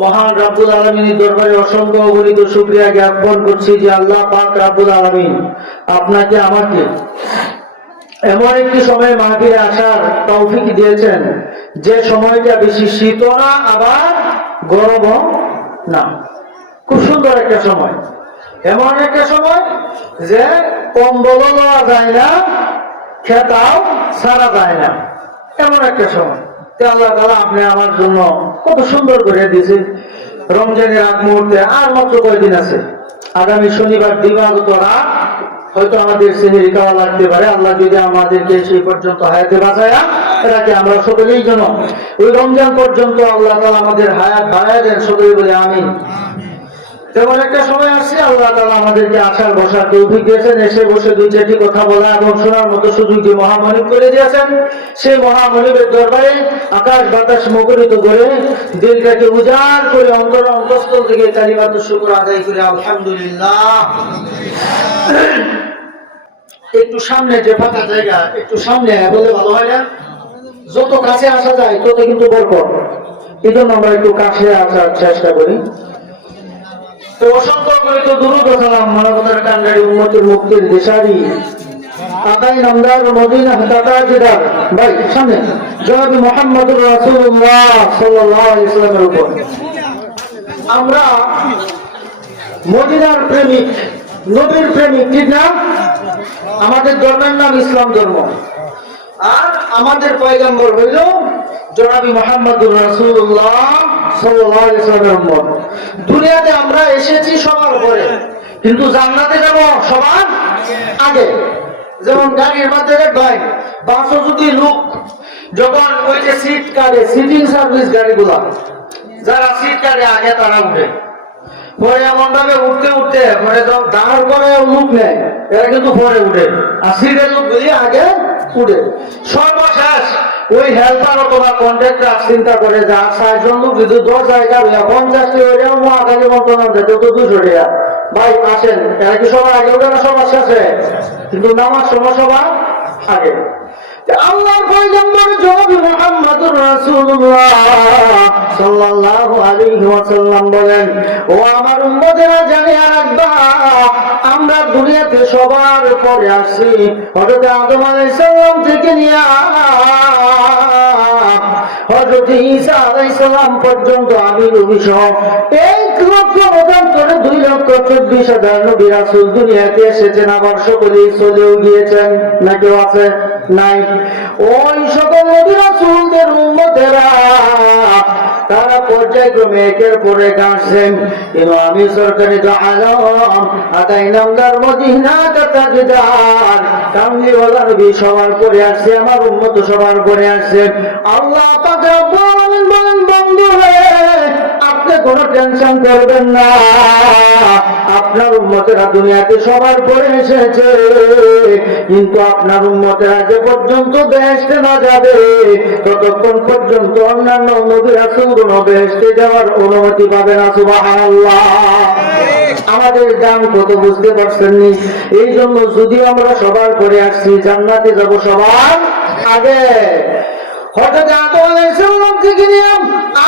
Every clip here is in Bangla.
মহান রাব্বুল আলামিনের দরবারে অসংখ্য অগণিত শুকরিয়া জ্ঞাপন করছি যে আল্লাহ পাক রাব্বুল আলামিন আপনাকে আমাকে এমন একটি সময় মাহফিলে আসার তৌফিক দিয়েছেন যে সময়টা বেশি শীত না আবার গরমও না, খুব সুন্দর একটা সময়। এমন একটা সময় যে কম্বলও লওয়া যায় না, খেতাও সারা যায় না, এমন একটা সময়। আল্লাহ তাআলা আপনি আমার জন্য কত সুন্দর করে দিয়েছেন। রমজানের আগ মুহূর্তে আর মাত্র কয়দিন আছে, আগামী শনিবার দিবাগত রাত হয়তো আমাদের সেহরি খাওয়া লাগতে পারে। আল্লাহ যদি আমাদেরকে সেই পর্যন্ত হায়াতে বাঁচায়া রাখে, আমরা সকলেই যেন ওই রমজান পর্যন্ত আল্লাহ তাআলা আমাদের হায়াত বাড়ায় দেন, সকলেই বলে আমিন। তেমন একটা সময় আসছে আল্লাহ তাআলা আমাদেরকে আসার বসার তৌফিক দিয়েছেন, এসে বসে দুই চারটি কথা বলা এবং শোনার মতো সুযোগ দিয়ে মহামনিব করে দিয়েছেন। সেই মহামনিবের দরবারে আকাশ বাতাস মুখরিত করে দিলটাকে উজাড় করে অন্তঃস্থল থেকে কালিমাতুশ শুকর আদায় করে আলহামদুলিল্লাহ। একটু সামনে যে ফাঁকা জায়গা, একটু সামনে বলে ভালো হয় না? যত কাছে আসা যায় তত কিন্তু বরকত, এই জন্য আমরা একটু কাছে আসার চেষ্টা করি। তো অসংখ্য গণিত দুরূদ ও সালাম মানবতার কান্ডারি উম্মতের মুক্তির দিশারি আকাই নামদার মদিনা তাতাজদার ভাই সামনে জনাব মুহাম্মদুর রাসূলুল্লাহ সাল্লাল্লাহু আলাইহি ওয়াসাল্লামের উপর। আমরা মদিনার প্রেমিক, নবীর প্রেমিক, ঠিক না? আমাদের ধর্মের নাম ইসলাম ধর্ম, আর আমাদের পয়গম্বর হইল জনাব মুহাম্মদুর রাসূলুল্লাহ সাল্লাল্লাহু আলাইহি ওয়াসাল্লামের উম্মত। দুনিয়াতে আমরা এসেছি সবার পরে, কিন্তু জান্নাতে যাব সবার আগে। যেমন গাড়ির মধ্যে ভাই বাসও যদি লোক যখন ওই যে সিট কাটে, সিটিং সার্ভিস গাড়িগুলা যারা সিট কাটে আগে তারা উঠে, পরে এমন ভাবে উঠতে উঠতে পরে যখন দাঁড় করে লোক নেয় এরা কিন্তু পরে উঠে, আর সিটের লোক গুলি আগে উঠে। সর্বশেষ ওই হেল্পার অথবা কন্ট্রাক্টর চিন্তা করে যে ৬০ লোক যদি ১০ জায়গা ৫০টি হয়ে মহাকালী মন্ত্রণালয় যেত তো ২০০ টাকা। ভাই আসেন, এরা কি সবার আগে ওঠে না সবার শেষে? কিন্তু নামার সময় সবার আগে। আল্লাহর পয়গম্বর জনাব মুহাম্মদুর রাসূলুল্লাহ সাল্লাল্লাহু আলাইহি ওয়াসাল্লাম বলেন, ও আমার উম্মতেরা জানিয়া রাখবা, আমরা দুনিয়াতে সবার পরে আসছি। হযরত আদম আলাইহিস সালাম থেকে নিয়ে হযরত ঈসা আলাইহিস সালাম পর্যন্ত আমি নবী সহ ১,২৪,২৪০,০০০ নবী রাসূল দুনিয়াতে এসেছেন, আবার সকলেই চলেও গিয়েছেন। না কেউ আছে? নাই। ওই সকল নবী রাসূলদের উম্মতেরা তারা পর্যায়ক্রমে একের পর এক আসছেন, কিন্তু আমি সরকারি তো আলম আদাই নামদার মদিনা তাতাজদার কামলিওয়ালা নবী সবার পরে আসছে, আমার উম্মত সবার পরে আসছে। আল্লাহ পাক রব্বুল আলামিন বলেন, বন্ধু হয়ে আপনি কোনো টেনশন করবেন না, আপনার উম্মতেরা দুনিয়াতে সবার পরে এসেছে, কিন্তু আপনার উম্মতেরা যে পর্যন্ত বেহেশতে না যাবে ততক্ষণ পর্যন্ত অন্যান্য নবী রাসূলগণ বেহেশতে যাওয়ার অনুমতি পাবে না। সুবহানাল্লাহ। আমাদের দাম কত বুঝতে পারছেন নি? এই জন্য যদি আমরা সবার পরে আসছি, জান্নাতে যাব সবার আগে। হযরত আদম আলাইহিস সালাম থেকে নিয়ে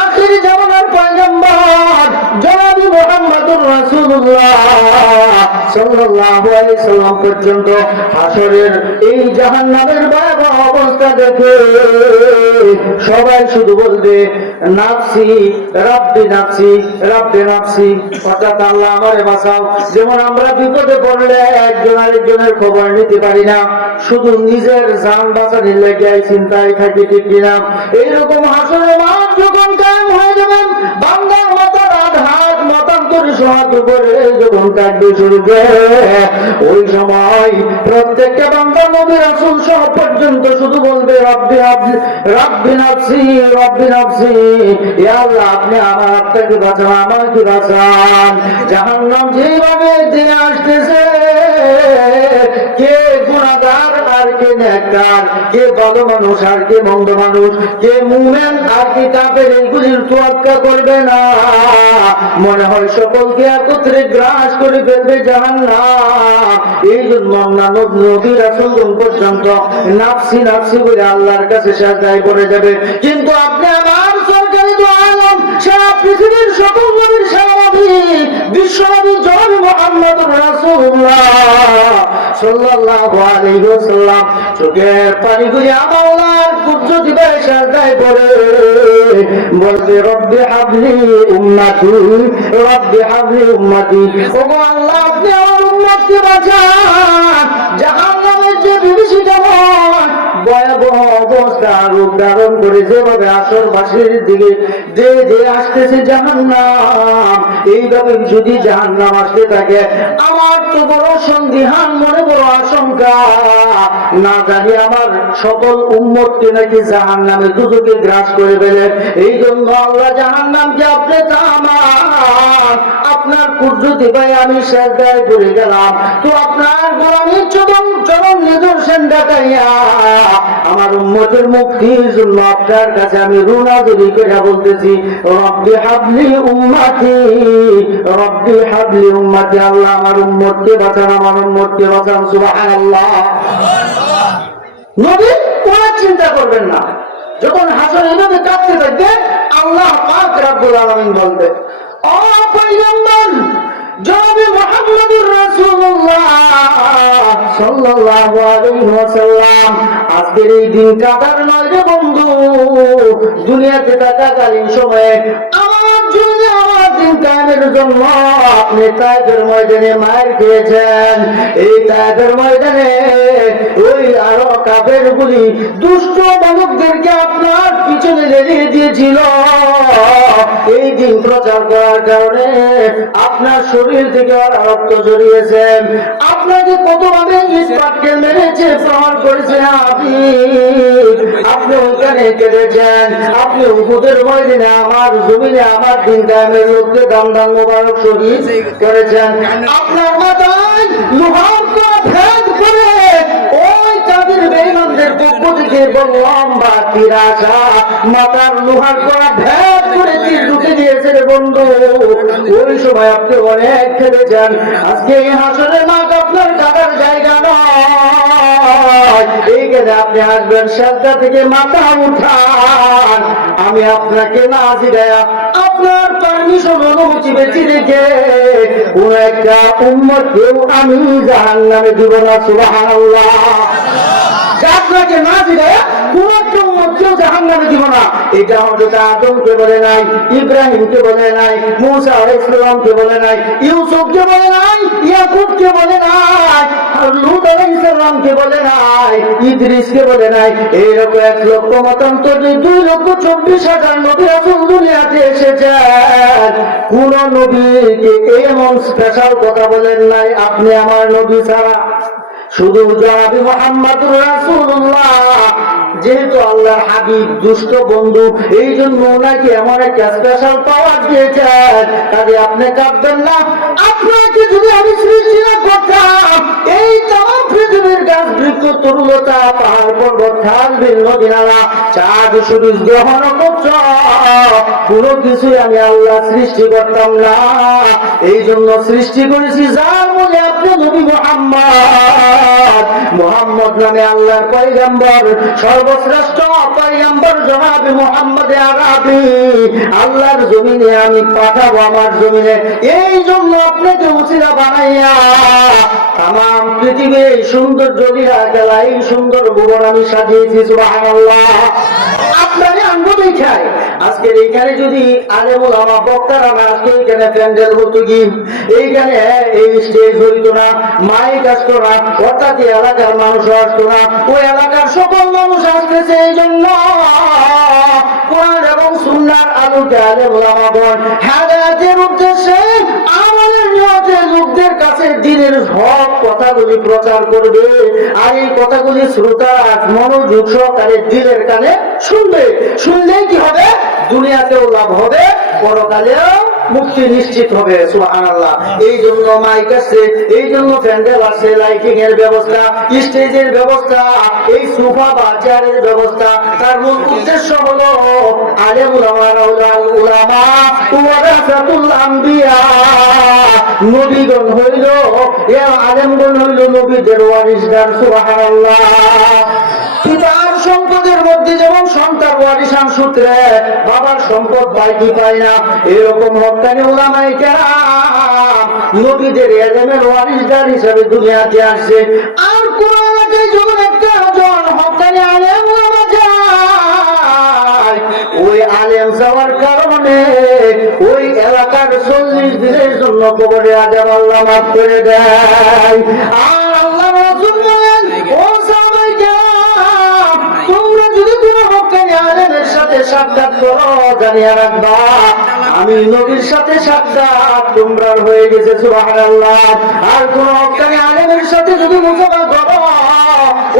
আখির জামানার পয়গম্বর জনাব মুহাম্মদুর রাসূলুল্লাহ সাল্লাল্লাহু আলাইহি সাল্লাম পর্যন্ত হাসরের এই জাহান্নামের ভয়াবহ অবস্থা দেখে সবাই শুধু বলবে নাফসি রাব্বি নাফসি রাব্বি নাফসি, অর্থাৎ আল্লাহ আমারে বাঁচাও। যেমন আমরা বিপদে পড়লে একজন আরেকজনের খবর নিতে পারি না, শুধু নিজের জান বাঁচানোর লেগে চিন্তায় থাকি, ঠিক কিনা? এইরকম হাসরের মাঠ যখন কায়েম হয়ে যাবেন, বান্দার মাথার আঘাত মতান্তর সহাত উপরে যখন কাটবে শুরুবে, ওই সময় প্রত্যেকটা বান্দা নবী রাসূল সহ পর্যন্ত শুধু বলবে রব্বি রব্বি নাফসি রব্বি নাফসি, ইয়া আল্লাহ আপনি আমার আত্মাকে বাঁচান, আমাকে বাঁচান। জাহান্নাম যেভাবে দিনে আসতেছে, কে গুনাহগার আর কে নেককার, কে ভালো মানুষ আর কে মন্দ মানুষ, কে মুমিন আর কে কাফের, এইগুলির তোয়াক্কা করবে না। মনে হয় সকলকে একত্রে গ্রাস করে ফেলবে জাহান্নাম। এই জন্য আমরা নবী রাসূলগণ পর্যন্ত নাফসি নাফসি বলে আল্লাহর কাছে সাজদায় পড়ে যাবে। কিন্তু আপনি আমার সরকারি তো আলম সারা পৃথিবীর সকল নবীর সারা নবী বিশ্বনবী জনাব মুহাম্মদুর রাসূলুল্লাহ সাল্লাল্লাহু আলাইহি ওয়াসাল্লাম চোখের পানিগুলি আল্লাহর কুদরতি ভাবে সাজদায় পড়ে বলবে রব্বি হাবলি উম্মতি রব্বি হাবলি উম্মতি। ওগো আল্লাহ আপনি আমার উম্মতকে বাঁচান জাহান্নামের যে বিভীষিকাময় ভয়াবহ অবস্থা রূপ ধারণ করে যেভাবে আসরবাসীর দিকে যে আসতেছে জাহান্নাম, এইভাবে যদি জাহান্নাম আসতে থাকে আমার তো বড় সন্দিহান মনে বড় আশঙ্কা, না জানি আমার সকল উম্মতকে নাকি জাহান্নামে দুজকে গ্রাস করে ফেলে। এই জন্য আল্লাহ জাহান্নামকে আপনি থামান, আপনার কুদরতি ভাই আমি সাজদায় পড়ে গেলাম, তো আপনার গোলামীর চরম নিদর্শন দেখাইয়া আমার উম্মতের মুক্তির জন্য আপনার কাছে আমি রুনাজুরি করে বলতেছি রব্বি হাবলি উম্মতি রব্বি হাবলি উম্মতি। আল্লাহ আমার উম্মতকে বাঁচান, আমার উম্মতকে বাঁচান। সুবহানাল্লাহ। নবী কোন চিন্তা করবেন না, যখন হাসর এভাবে কাঁদতে থাকবে আল্লাহ পাক রব্বুল আলামিন বলবে ও পয়গম্বর জনাবে মুহাম্মদুর রাসূলুল্লাহ সাল্লাল্লাহু আলাইহি ওয়াসাল্লাম, আজকের এই দিন কাটার নয় রে বন্ধু, দুনিয়াতে থাকাকালীন সময়ে আমার জন্য আমার দিন কায়েমের জন্য আপনি তায়েফের ময়দানে মার খেয়েছেন। এই তায়েফের ময়দানে ওই আরো কাফের গুলি দুষ্ট বালকদেরকে আপনার পিছনে লেলিয়ে দিয়েছিল। এই দিন প্রচার করার কারণে আপনার শরীর থেকে রক্ত জড়িয়েছে, আপনাকে কতভাবে ইস্পাতকে মেরেছে প্রমাণ করেছে আপনি ওখানে কেটেছেন, আপনি উহুদের ময়দানে আমার জমিনে আমার দিন কায়েমের লোককে দাম দাম মোবারক শহীদ করেছেন। আপনার মাথায় লোহার ভেদ করে ওই কাফির বেঈমানদের পক্ষ থেকে লম্বা তীর আসা মাথার লোহার করা ভেদ করে তীর ঢুকে দিয়েছে রে বন্ধু। ওই সময় আপনি অনেক খেলেছেন। আজকে এই হাসরের মাঠ আপনার কাটার জায়গা নয়, এইখানে আপনি আসবেন সাজদা থেকে মাথা উঠান, আমি আপনাকে না জিগায়া আপনার পারমিশন অনুমতি বেঁচে রেখে কোন একটা উম্মতকেও আমি জাহান্নামে দিব না। সুবহানাল্লাহ। আপনাকে না জিগায়া কোন একটা উম্মতকেও জাহান্নামে দিব না। এটা হযরত আদমকে বলে নাই, ইব্রাহিমকে বলে নাই, মুসা আলাইহিস সালামকে বলে নাই, ইউসুফকে বলে নাই, ইয়াকুবকে বলে নাই, লূত আলাইহিস সালামকে বলে নাই, ইদ্রিসকে বলে নাই। এইরকম 1,00,000 মতান্তরে 2,24,000 নবী রাসূল দুনিয়াতে এসেছেন, কোন নবীকে এমন স্পেশাল কথা বলেন নাই আপনি আমার নবী ছাড়া। শুধু জনাবে মুহাম্মদুর রাসূলুল্লাহ যেহেতু আল্লাহর হাবিব দুষ্ট বন্ধু, এই জন্য ওনাকে এমন একটা স্পেশাল পাওয়ার দিয়েছেন, তাহলে আপনি কাঁদবেন না। আপনাকে যদি আমি সৃষ্টি না করতাম এই তাম পৃথিবীর গাছ বৃক্ষ তরুলতা পাহাড় পর্বত খাল বিল নদী নালা চাঁদ সূর্য গ্রহ নক্ষত্র কোনো কিছুই আমি আল্লাহ সৃষ্টি করতাম না। এই জন্য সৃষ্টি করেছি যার মনে আপনি নবী মুহাম্মদ, মুহাম্মদ নামে আল্লাহর পয়গম্বর, সর্বশ্রেষ্ঠ পয়গম্বর জনাবে মুহাম্মদ আরবি আল্লাহর জমিনে আমি পাঠাবো আমার জমিনে। এই জন্য আপনাকে উসিলা বানাইয়া তাম পৃথিবী সুন্দর জলিরা গেলা এই সুন্দর ভুবন আমি সাজিয়েছি। সুবহানাল্লাহ। আপনারে আঙ্গ দেখায় আজকের এইখানে যদি আলেমুল আমা বক্তারা না আজকে এইখানে প্যান্ডেল হতো কি, এইখানে এই স্টেজ হইতো না, মাইক আসতো না, অর্থাৎ এলাকার মানুষ আসতো না, ওই এলাকার সকল মানুষ আসতেছে। এই জন্য কোরআন এবং সুন্নাহর আলোকে আলেমুল আমাগণ হেদায়েতের উদ্দেশ্যে আমাদের নিয়তে লোকদের কাছে দ্বীনের হক কথাগুলি প্রচার করবে, আর এই কথাগুলি শ্রোতারা মনোযোগ সহকারে দিলের কানে শুনবে। শুনলেই কি হবে? দুনিয়াতেও লাভ হবে, পরকালেও মুক্তি নিশ্চিত হবে। সুবহানাল্লাহ। এই জন্য মাইক আছে, এই জন্য প্যান্ডেল আছে, লাইটিং এর ব্যবস্থা, স্টেজের ব্যবস্থা, এই সোফা বা চেয়ারের ব্যবস্থা। তার মূল উদ্দেশ্য হলো আলেমুল উলামা ওয়ারাসাতুল আম্বিয়া, নবীগণ হইল আলেমগণ হইল নবীদের ওয়ারিসদার। সুবহানাল্লাহ। পিতার সম্পদের মধ্যে যেমন সন্তান ওয়ারিসান সূত্রে বাবার সম্পদ বাইকি পায় না, এরকম হক্কানি উলামায়ে কেরাম নবীদের এলেমের ওয়ারিসদার হিসেবে দুনিয়াতে আসছে। আর কোন এলাকায় যখন একটা জন হক্কানি আলেম উলামা যায়, ওই আলেম যাওয়ার কারণে ওই এলাকার 40 দিনের জন্য কবরে আযাব আল্লাহ মাফ করে দেয়। আর আল্লাহ রাসূল বলেন, ও সাহাবায়ে কেরাম, তোমরা যদি কোনো হক্কানি আলেমের সাথে সাক্ষাৎ করো, জানিয়ে রাখবা আমি নবীর সাথে সাক্ষাৎ তোমরার হয়ে গেছে। সুবহানাল্লাহ। আর কোন হক্কানি আলেমের সাথে যদি মুসাফা করো,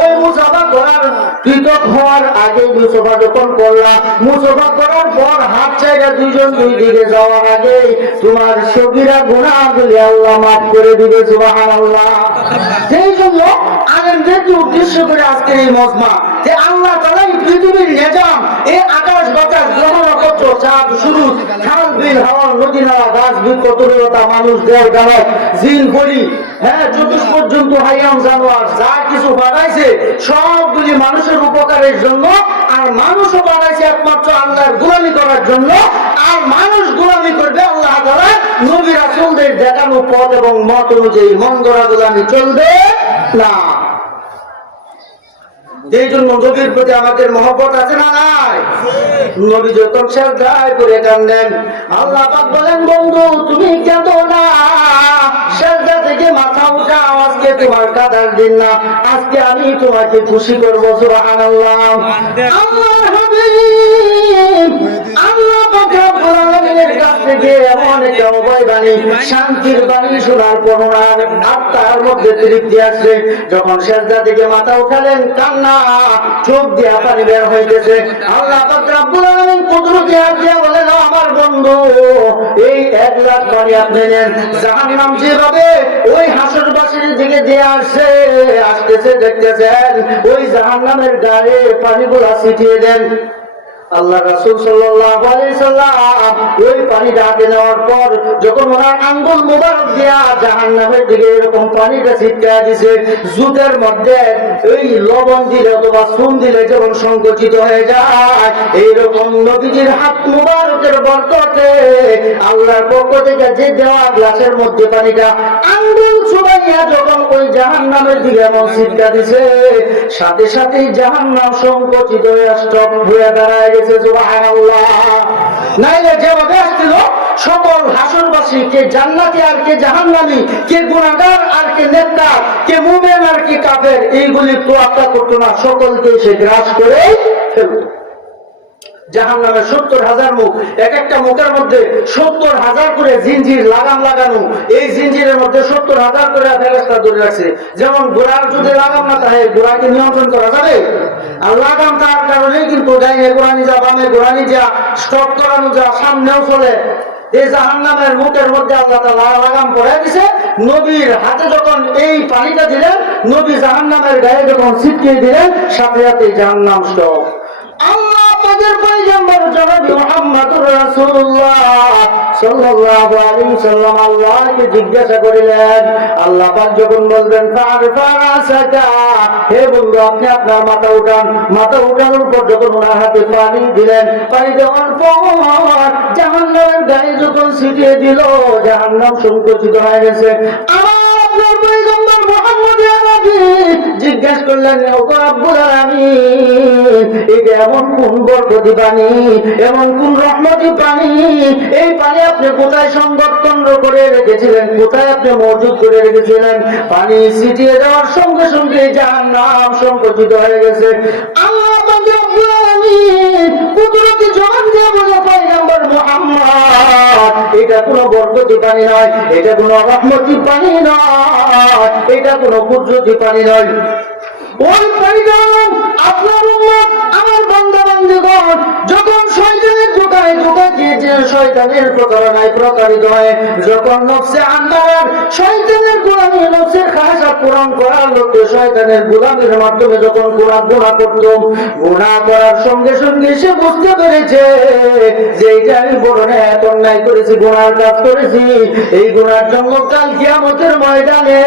ওই মুসাফা করার পৃথক হওয়ার আগে মুসাফা যখন করলা, মুসাফা করার পর হাত চাইরা দুইজন দুই দিকে যাওয়ার আগে তোমার সগীরা গুনাহগুলি আল্লাহ মাফ করে দিবে। সুবহানাল্লাহ। সেই জন্য আলেমদেরকে উদ্দেশ্য করে আজকের এই মজমা, যে আল্লাহ তাআলা এই পৃথিবীর নিজাম, এই আকাশ বাতাস গ্রহ নক্ষত্র চাঁদ সূরজ খাল বিল হাওয়া নদী নালা গাছ বৃক্ষ তরুলতা মানুষ দেহ দানব জিন পরি, চতুষ্পদ জন্তু হাইয়াম জানোয়ার যা কিছু বানাইছে সবগুলি মানুষের উপকারের জন্য। আর মানুষও বানাইছে একমাত্র আল্লাহর গোলামি করার জন্য। আর মানুষ গোলামি করবে আল্লাহ তাআলা নবী রাসূলদের দেখানো পথ এবং মত অনুযায়ী, মন গড়া গোলামি চলবে না। এই জন্য নবীর প্রতি আমাদের মহব্বত আছে না নাই? নবী যখন সিজদায় পড়ে কাঁদেন, আল্লাহ পাক বলেন, বন্ধু তুমি কেঁদো না, সিজদা থেকে মাথা উঠাও, আজকে তোমার কাঁদার দিন না, আজকে আমি তোমাকে খুশি করব। সুবহানাল্লাহ। আল্লাহর হাবিব আল্লাহ পাক রব্বুল আলামিনের কাছ থেকে এমন একটা অভয় বাণী, শান্তির বাণী শোনার পর ওনার আত্মার মধ্যে তৃপ্তি আসছে। যখন সিজদা থেকে মাথা উঠালেন, কান্না চোখ দিয়ে পানি বের হইতেছে। আল্লাহ পাক রব্বুল আলামিন কুদরতি হাত দিয়ে বলেন, আমার বন্ধু এই 1 লাখ পানি আপনি নেন। জাহান্নাম যেভাবে ওই হাসরবাসীর দিকে দিয়ে আসতেছে দেখতেছেন, ওই জাহান্নামের গায়ে পানিগুলা ছিটিয়ে দেন। আল্লাহ রাসূল সাল্লাল্লাহু আলাইহি সাল্লাম ওই পানিটা হাতে নেওয়ার পর যখন ওনার আঙ্গুল মোবারক দিয়া জাহান্নামের দিকে এরকম পানিটা ছিটকায়া দিছে, জুতের মধ্যে এই লবণ দিলে অথবা চুন দিলে যেমন সংকুচিত হয়ে যায়, এইরকম নবীজির হাত মোবারকের বরকতে আল্লাহর পক্ষ থেকে যে দেওয়া গ্লাসের মধ্যে পানিটা আঙ্গুল ছুঁড়াইয়া যখন ওই জাহান্নামের দিকে এমন ছিটকা দিছে, সাথে সাথে জাহান্নাম সংকুচিত হয়ে স্টপ হয়ে দাঁড়ায়। নাইলে যেভাবে আসছিল সকল হাসরবাসী, কে জান্নাতি আর কে জাহান্নামী, কে গুনাহগার আর কে নেককার, কে মুমিন আর কে কাফের, এইগুলি তোয়াক্কা করতো না, সকলকে সে গ্রাস করে ফেলত। জাহান্নামের 70,000 মুখ, এক একটা মুখের মধ্যে 70,000 করে জিনজির লাগাম লাগানো। এই জিনজিরের মধ্যে 70,000 করে ফেরেশতা ধরে রাখছে। যেমন ঘোড়ার যদি লাগাম না থাকে, ঘোড়াকে নিয়ন্ত্রণ করা যাবে? আর লাগাম তার কারণেই কিন্তু ডাইনে ঘোড়ানি যা, বামে ঘোড়ানি যা, স্টপ করানো যা, সামনেও চলে। এই জাহান্নামের মুখের মধ্যে আল্লাহ তাআলা লাগাম পরাই দিয়েছে। নবীর হাতে যখন এই পানিটা দিলেন, নবী জাহান্নামের গায়ে যখন ছিটিয়ে দিলেন, সাথে সাথে জাহান্নাম স্টপ। আল্লাহ পাকের পয়গম্বর জনাব মুহাম্মদুর রাসূলুল্লাহ সাল্লাল্লাহু আলাইহি ওয়াসাল্লাম আল্লাহকে জিজ্ঞাসা করিলেন, আল্লাহ পাক যখন বলবেন ফারফারাসাকা, হে বন্ধু আপনি আপনার মাথা উঠান। মাথা উঠানোর পর যখন ওনার হাতে পানি দিলেন, পানি দেওয়ার পর জাহান্নামের গায়ে যখন ছিটিয়ে দিল, জাহান্নাম সংকুচিত হয়ে গেছে। আমার আপনার পয়গম্বর মুহাম্মদ আরবি জিজ্ঞাসা করলেন, ওগো রব্বুল আলামিন, এটা এমন কোন বরকতি পানি, এমন কোন রহমতি পানি, এই পানি আপনি কোথায় সংরক্ষণ করে রেখেছিলেন, কোথায় আপনি মজুদ করে রেখেছিলেন? পানি ছিটিয়ে দেওয়ার সঙ্গে সঙ্গে জাহান্নাম সংকুচিত হয়ে গেছে। আল্লাহ পাক রব্বুল আলামিন কুদরতি জবান দিয়ে বলে, পয়গম্বর মুহাম্মদ, এটা কোনো বরকতি পানি নয়, এটা কোনো রহমতি পানি নয়, এটা কোনো কুদরতি পানি নয়। ওই পানিটা আপনার উম্মত, আমার বান্দা বান্দীগণ যখন শয়তানের ধোঁকায় ধোঁকা দিয়েছে, শয়তানের প্রতারণায় প্রতারিত হয়ে যখন নফসে আম্মারার শয়তানের গোলামি, নফসের খাহাসাত পূরণ করার লক্ষ্যে শয়তানের গোলামির মাধ্যমে যখন গুনাহ করত, গুনাহ করার সঙ্গে সঙ্গে সে বুঝতে পেরেছে যে এটা আমি বড় এত অন্যায় করেছি, গুনার কাজ করেছি, এই গুনার জন্য কাল কিয়ামতের ময়দানে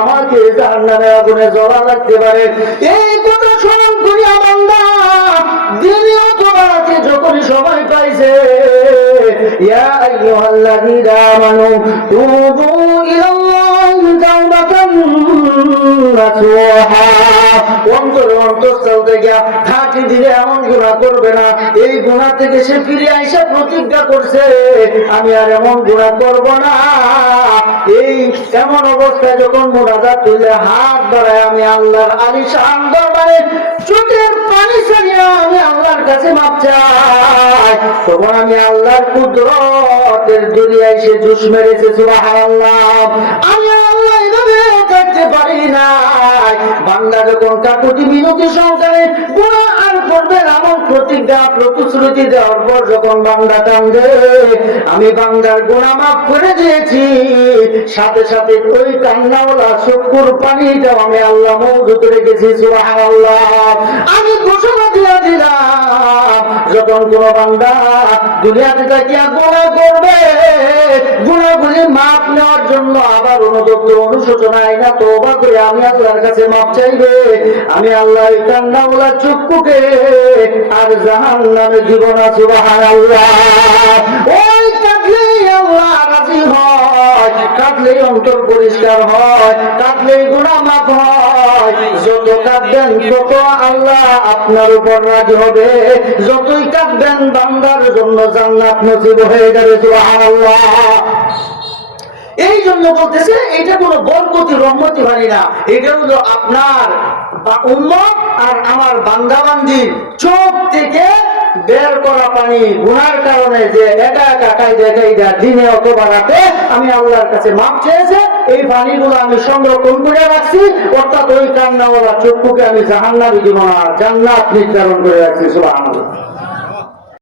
আমাকে জাহান্নামের আগুনে জ্বলা লাগতে পারে। এই কথা স্মরণ করিয়া বান্দা দিনে অথবা রাতে যখনই সময় পাইছে, ইয়া আইয়ুহাল্লাযীনা আমানু তুবু ইলাল্লাহি তাওবাতান নাসুহা, অন্তরে অন্তঃস্থল থেকে খাঁটি দিলে এমন গুনাহ করবে না। এই গুনাহ থেকে সে ফিরে আইসা প্রতিজ্ঞা করছে, আমি আর এমন গুনাহ করব না। এই এমন অবস্থায় যখন মুনাজাত তুলে হাত বাড়ায়, আমি আল্লাহর আলিশান দরবারে চোখের পানি ছাড়িয়ে আমি আল্লাহর কাছে মাপ চাই, তখন আমি আল্লাহর কুদরতের জরিয়ায় সে জুস মেরেছে। সুবহানাল্লাহ। আমি আল্লাহ এভাবে থাকতে পারি না। বান্দা যখন কাকুতি মিনতি সহকারে গুনাহ আর করবে এমন প্রতিজ্ঞা প্রতিশ্রুতি দেওয়ার পর যখন বান্দা কান্দে, আমি বান্দার গুনাহ মাফ করে দিয়েছি, সাথে সাথে ওই কান্নাওয়ালা চক্ষুর পানিটাও আমি আল্লাহ মওজুদ রেখেছি। সুবহানাল্লাহ। আমি ঘোষণা দিয়ে দিলাম, যখন কোন বান্দা দুনিয়াতে তাকিয়া গুনাহ করবে, গুনাহগুলি মাফ নেওয়ার জন্য আবার অনুতপ্ত অনুশোচনা আইনা তওবা করে আমি আল্লাহর কাছে মাপ চাইবে, আমি আল্লাহ এই কান্নাওয়ালা চক্ষুকে আর জাহান্নামে দিব না। সুবহানাল্লাহ। ওই কাঁদলেই আল্লাহ রাজি হয়, কাঁদলেই অন্তর পরিষ্কার হয়, কাঁদলেই গুনাহ মাফ হয়। যত কাঁদবেন তত আল্লাহ আপনার উপর রাজি হবে, যতই কাঁদবেন বান্দার জন্য জান্নাত নসিব হয়ে যাবে। সুবহানাল্লাহ। এই জন্য বলতেছে এটা কোনো বরকতি রহমতি বাণী না, এটা হলো আপনার উম্মত আর আমার বান্দাবান্দির চোখ থেকে বের করা পানি, গুনার কারণে যে একা একা কায়দা দিনে অথবা রাতে আমি আল্লাহর কাছে মাপ চেয়েছে, এই পানিগুলো আমি সংরক্ষণ করে রাখছি, অর্থাৎ ওই কান্নাওয়ালা চক্ষুকে আমি জাহান্নামে দিব না, জান্নাত নির্ধারণ করে রাখছি। সুবহানাল্লাহ।